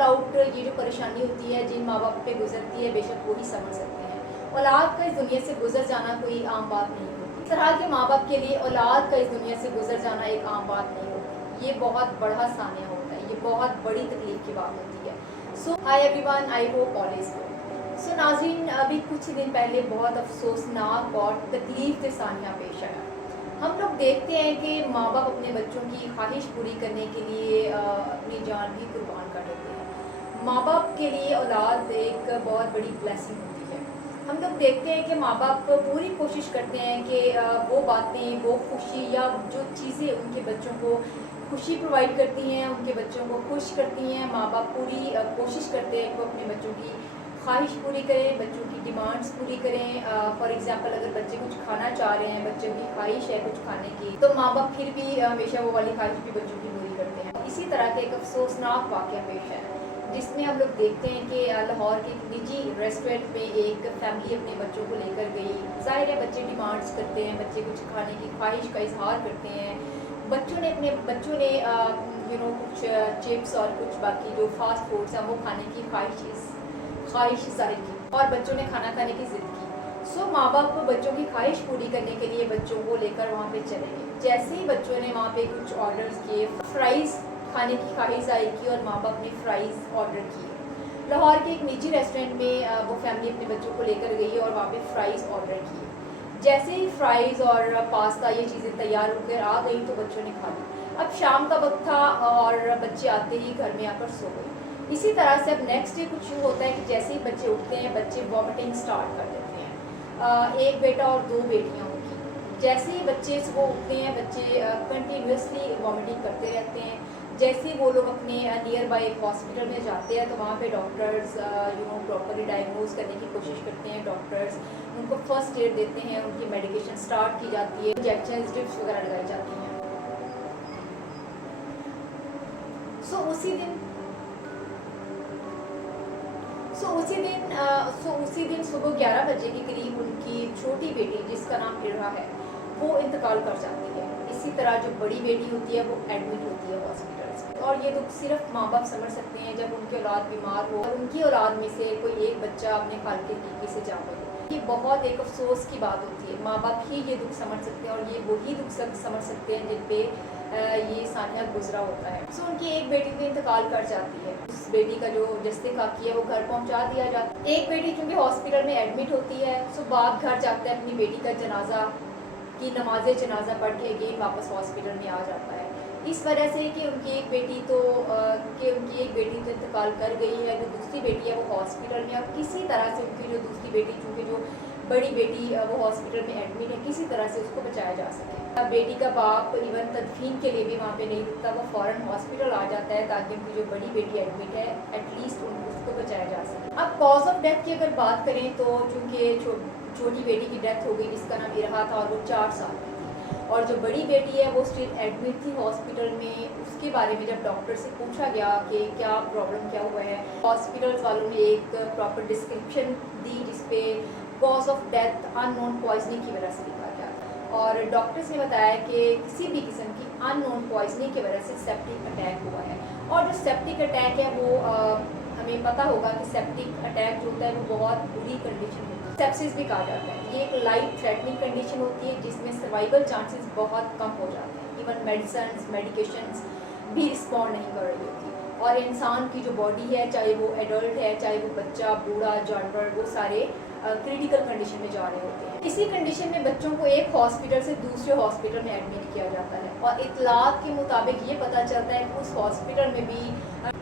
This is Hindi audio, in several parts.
डाउट ये जो परेशानी होती है जिन माँ बाप पे गुजरती है बेशक वो ही समझ सकते हैं। औलाद का इस दुनिया से गुजर जाना कोई आम बात नहीं होती। इस तरह के माँ बाप के लिए औलाद का इस दुनिया से गुजर जाना एक आम बात नहीं होती। ये बहुत बड़ा सानिया होता है, ये बहुत बड़ी तकलीफ की बात होती है। So hi everyone, I hope all is good. So नाज़रीन, अभी कुछ दिन पहले बहुत अफसोसनाक और तकलीफ से सानिया पेश आया। हम लोग देखते हैं कि माँ बाप अपने बच्चों की ख्वाहिश पूरी करने के लिए अपनी जान भी कुर्बान कर देते हैं। माँ बाप के लिए औलाद एक बहुत बड़ी ब्लेसिंग होती है। हम लोग देखते हैं कि माँ बाप पूरी कोशिश करते हैं कि वो बातें, वो खुशी या जो चीज़ें उनके बच्चों को खुशी प्रोवाइड करती हैं, उनके बच्चों को खुश करती हैं, माँ बाप पूरी कोशिश करते हैं कि वो अपने बच्चों की ख्वाहिश पूरी करें, बच्चों की डिमांड्स पूरी करें। फॉर एग्जांपल अगर बच्चे कुछ खाना चाह रहे हैं, बच्चों की ख्वाहिश है कुछ खाने की, तो माँ बाप फिर भी हमेशा वो वाली ख्वाहिश भी बच्चों की पूरी करते हैं। इसी तरह के एक अफसोसनाक वाक़या पेश है जिसमें हम लोग देखते हैं कि लाहौर के एक निजी रेस्टोरेंट में एक फैमिली अपने बच्चों को लेकर गई। ज़ाहिर है बच्चे डिमांड्स करते हैं, बच्चे कुछ खाने की ख्वाहिश का इजहार करते हैं। बच्चों ने कुछ चिप्स और कुछ बाकी जो फास्ट फूड्स हैं वो खाने की ख्वाहिश जाहिर की और बच्चों ने खाना खाने की ज़िद की। सो माँ बाप बच्चों की ख्वाहिश पूरी करने के लिए बच्चों को लेकर वहाँ पे चले गए। जैसे ही बच्चों ने वहाँ पे कुछ ऑर्डर्स किए, फ्राइज़ खाने की ख्वाहिश जाहिर की और माँ बाप ने फ्राइज़ ऑर्डर किए। लाहौर के एक निजी रेस्टोरेंट में वो फैमिली अपने बच्चों को लेकर गई और वहाँ पे फ्राइज़ ऑर्डर किए। जैसे ही फ्राइज़ और पास्ता ये चीज़ें तैयार होकर आ गई तो बच्चों ने खा ली। अब शाम का वक्त था और बच्चे आते ही घर में आकर सो गए। इसी तरह से अब नेक्स्ट डे कुछ यूँ होता है कि जैसे ही बच्चे उठते हैं बच्चे वॉमिटिंग स्टार्ट कर देते हैं। एक बेटा और दो बेटियाँ होंगी। जैसे ही बच्चे सुबह उठते हैं बच्चे कंटिन्यूसली वॉमिटिंग करते रहते हैं। जैसे ही वो लोग अपने नियर बाय एक हॉस्पिटल में जाते हैं तो वहाँ पे डॉक्टर्स प्रॉपरली डायग्नोज करने की कोशिश करते हैं। डॉक्टर्स उनको फर्स्ट एड देते हैं, उनकी मेडिकेशन स्टार्ट की जाती है, इंजेक्शन ड्रिप्स वगैरह लगाई जाती हैं। सो उसी दिन सुबह 11 बजे के करीब उनकी छोटी बेटी जिसका नाम हिरा है वो इंतकाल कर जाती है। इसी तरह जो बड़ी बेटी होती है वो एडमिट होती है हॉस्पिटल में। और ये दुख सिर्फ माँ बाप समझ सकते हैं जब उनकी औलाद बीमार हो और उनकी औलाद में से कोई एक बच्चा अपने खाल के टीके से जा पड़े। ये बहुत एक अफसोस की बात होती है। माँ बाप ही ये दुख समझ सकते हैं और ये वही दुख समझ सकते हैं जिन पे ये सानिया गुजरा होता है। सो उनकी एक बेटी तो इंतकाल कर जाती है। उस बेटी का जो जस्ते खाकी है वो घर पहुंचा दिया जाता है। एक बेटी क्योंकि हॉस्पिटल में एडमिट होती है, सो बाप घर जाते हैं अपनी बेटी का जनाजा की नमाज जनाजा पढ़ के अगेन वापस हॉस्पिटल में आ जाता है। इस वजह से कि उनकी एक बेटी तो इंतकाल कर गई है, जो दूसरी बेटी है वो हॉस्पिटल में, और किसी तरह से उनकी जो दूसरी बेटी, चूँकि जो बड़ी बेटी वो हॉस्पिटल में एडमिट है, किसी तरह से उसको बचाया जा सके। अब बेटी का बाप इवन तदफीन के लिए भी वहाँ पे नहीं रुकता, वो फ़ौरन हॉस्पिटल आ जाता है ताकि उनकी जो बड़ी बेटी एडमिट है एटलीस्ट उसको बचाया जा सके। अब कॉज ऑफ डेथ की अगर बात करें तो चूँकि छोटी बेटी की डेथ हो गई जिसका नाम इरहा था और वो 4 साल की थी, और जो बड़ी बेटी है वो स्टिल एडमिट थी हॉस्पिटल में। उसके बारे में जब डॉक्टर से पूछा गया कि क्या प्रॉब्लम क्या हुआ है, हॉस्पिटल वालों ने एक प्रॉपर डिस्क्रिप्शन दी जिसपे cause of death unknown poisoning की वजह से लिखा गया। और डॉक्टर्स ने बताया कि किसी भी किस्म की अननोन पॉइजनिंग की वजह से सेप्टिक अटैक हुआ है। और जो सेप्टिक अटैक है वो हमें पता होगा कि सेप्टिक अटैक जो होता है वो बहुत बुरी कंडीशन होती है, सेप्सिस भी कहा जाता है। ये एक लाइफ थ्रेटनिंग कंडीशन होती है जिसमें सर्वाइवल चांसेस बहुत कम हो जाते हैं। इवन मेडिकेशंस भी रिस्पॉन्ड नहीं कर रही होती, और इंसान की जो बॉडी है, चाहे वो एडल्ट है, चाहे वो बच्चा, बूढ़ा, जानवर, वो सारे क्रिटिकल कंडीशन में जा रहे होते हैं। इसी कंडीशन में बच्चों को एक हॉस्पिटल से दूसरे हॉस्पिटल में एडमिट किया जाता है, और इतलात के मुताबिक ये पता चलता है कि उस हॉस्पिटल में भी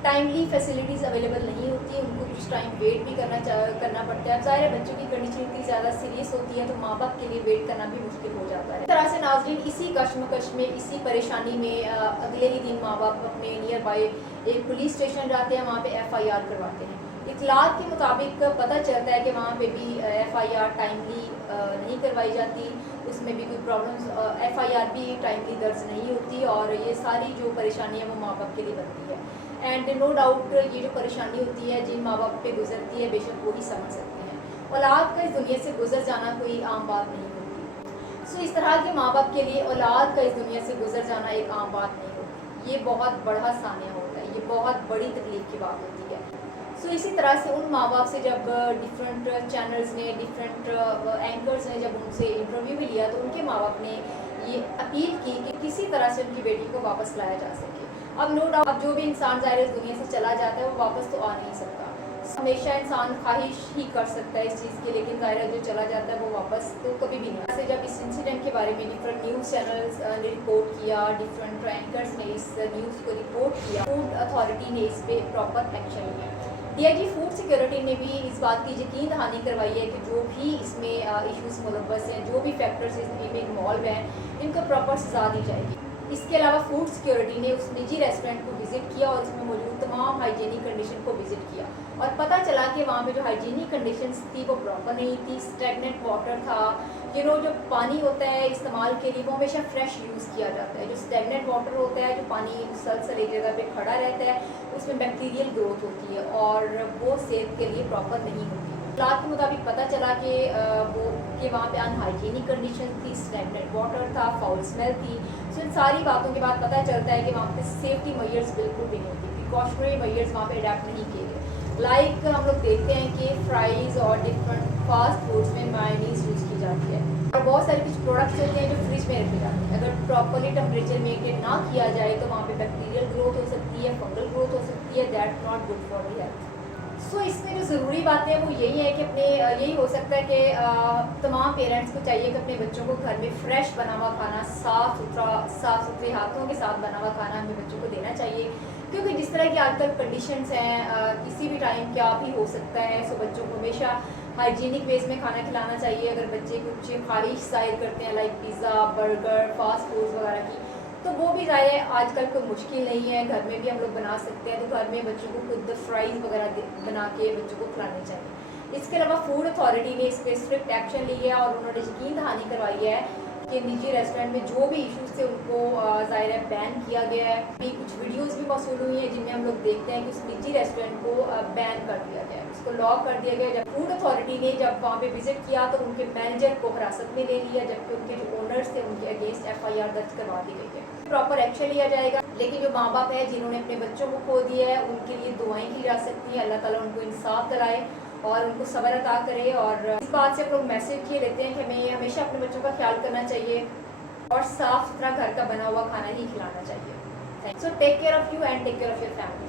टाइमली फैसिलिटीज़ अवेलेबल नहीं होती, उनको कुछ टाइम वेट भी करना पड़ता है। ज़ाहिर है बच्चों की कंडीशन इतनी ज़्यादा सीरियस होती है तो माँ बाप के लिए वेट करना भी मुश्किल हो जाता है। इस तरह से नाज़रीन इसी कश्मकश में, इसी परेशानी में अगले ही दिन माँ बाप अपने नियर बाय एक पुलिस स्टेशन जाते हैं, वहाँ पे FIR करवाते हैं। इतलात के मुताबिक पता चलता है कि वहाँ पे भी FIR टाइमली नहीं करवाई जाती, उसमें भी कोई प्रॉब्लम्स, FIR भी टाइमली दर्ज नहीं होती, और ये सारी जो परेशानी है वो माँ बाप के लिए बनती है। एंड नो डाउट ये जो परेशानी होती है जिन माँ बाप पे गुजरती है बेशक वो ही समझ सकते हैं। औलाद का इस दुनिया से गुजर जाना कोई आम बात नहीं होती। सो इस तरह के माँ बाप के लिए औलाद का इस दुनिया से गुजर जाना एक आम बात नहीं होती। ये बहुत बड़ा सानिया होता है, ये बहुत बड़ी तकलीफ की बात होती है। सो इसी तरह से उन माँ बाप से जब डिफरेंट चैनल्स ने, डिफरेंट एंकर्स ने जब उनसे इंटरव्यू भी लिया, तो उनके माँ बाप ने ये अपील की कि किसी तरह से उनकी बेटी को वापस लाया जा सके। अब नो डाउट, अब जो भी इंसान ज़ाहिर इस दुनिया से चला जाता है वो वापस तो आ नहीं सकता। हमेशा इंसान ख्वाहिश ही कर सकता है इस चीज़ की, लेकिन ज़ाहिर है जो चला जाता है वो वापस तो कभी भी नहीं आता। जब इस इंसिडेंट के बारे में डिफरेंट न्यूज़ चैनल्स ने रिपोर्ट किया, डिफरेंट एंकर्स ने इस न्यूज़ को रिपोर्ट किया, फूड अथॉरिटी ने इस पर प्रॉपर एक्शन लिया। DIG फूड सिक्योरिटी ने भी इस बात की यकीन दहानी करवाई है कि जो भी इसमें इश्यूज़ मुलव्वस हैं, जो भी फैक्टर्स इसमें इन्वॉल्व हैं, इनको प्रॉपर सजा दी जाएगी। इसके अलावा फूड सिक्योरिटी ने उस निजी रेस्टोरेंट को विज़िट किया और उसमें मौजूद तमाम हाइजीनिक कंडीशन को विज़िट किया, और पता चला कि वहाँ पे जो हाइजीनिक कंडीशंस थी वो प्रॉपर नहीं थी। स्टैगनेंट वाटर था, जो पानी होता है इस्तेमाल के लिए वो हमेशा फ्रेश यूज़ किया जाता है। जो स्टैगनेंट वाटर होता है, जो पानी सलसल एक जगह पे खड़ा रहता है, उसमें बैक्टीरियल ग्रोथ होती है और वो सेहत के लिए प्रॉपर नहीं होती। प्लाट के मुताबिक पता चला कि वहाँ पे अनहाइजीनिक कंडीशन थी, स्टैगनेंट वाटर था, फाउल स्मेल थी। सो इन सारी बातों के बाद पता चलता है कि वहाँ पे सेफ्टी मेजर्स बिल्कुल भी नहीं थी, प्रिकॉशनरी मेजर्स वहाँ पे अडेप्ट नहीं किए गए। लाइक हम लोग देखते हैं कि फ्राइज़ और डिफरेंट फास्ट फूड्स में मायोनीज़ यूज़ की जाती है, और बहुत सारे कुछ प्रोडक्ट्स होते हैं जो फ्रिज में रखे जाते हैं। अगर प्रॉपरली टेम्परेचर मेंटेन ना किया जाए तो वहाँ पे बैक्टीरियल ग्रोथ हो सकती है, फंगल ग्रोथ हो सकती है, that not good for the health. So इसमें जो ज़रूरी बातें हैं वो यही है कि यही हो सकता है कि तमाम पेरेंट्स को चाहिए कि अपने बच्चों को घर में फ्रेश बना हुआ खाना, साफ़ सुथरे हाथों के साथ बना हुआ खाना अपने बच्चों को देना चाहिए, क्योंकि जिस तरह की आजकल कंडीशंस हैं, किसी भी टाइम क्या भी हो सकता है। सो बच्चों को हमेशा हाइजीनिक वेज में खाना खिलाना चाहिए। अगर बच्चे कुछ ख्वाहिश ज़ाहिर करते हैं like pizza, burger, fast foods वगैरह की, तो वो भी ज़ाहिर है आजकल कोई मुश्किल नहीं है, घर में भी हम लोग बना सकते हैं। तो घर में बच्चों को खुद फ्राइज़ वगैरह बना के बच्चों को खिलाने चाहिए। इसके अलावा फूड अथॉरिटी ने इस पर स्ट्रिक्ट एक्शन लिया है और उन्होंने यकीन दहानी करवाई है कि निजी रेस्टोरेंट में जो भी इश्यूज थे उनको ज़ाहिर है बैन किया गया है। भी कुछ वीडियोस भी मौसूल हुई हैं जिनमें हम लोग देखते हैं कि उस निजी रेस्टोरेंट को बैन कर दिया गया है, उसको लॉक कर दिया गया। जब फूड अथॉरिटी ने जब वहाँ पे विजिट किया तो उनके मैनेजर को हिरासत में ले लिया, जबकि उनके जो ओनर्स थे उनके अगेंस्ट FIR दर्ज करवा दी गई है। प्रॉपर एक्शन लिया जाएगा। लेकिन जो माँ बाप है जिन्होंने अपने बच्चों को खो दिया है, उनके लिए दुआएं की जा सकती हैं, अल्लाह ताला उनको इंसाफ दिलाए और उनको सब्र अता करे। और इस बात से हम लोग मैसेज ये लेते हैं कि हमें हमेशा अपने बच्चों का ख्याल करना चाहिए और साफ़ सुथरा घर का बना हुआ खाना ही खिलाना चाहिए। So take care of you and take care of your family.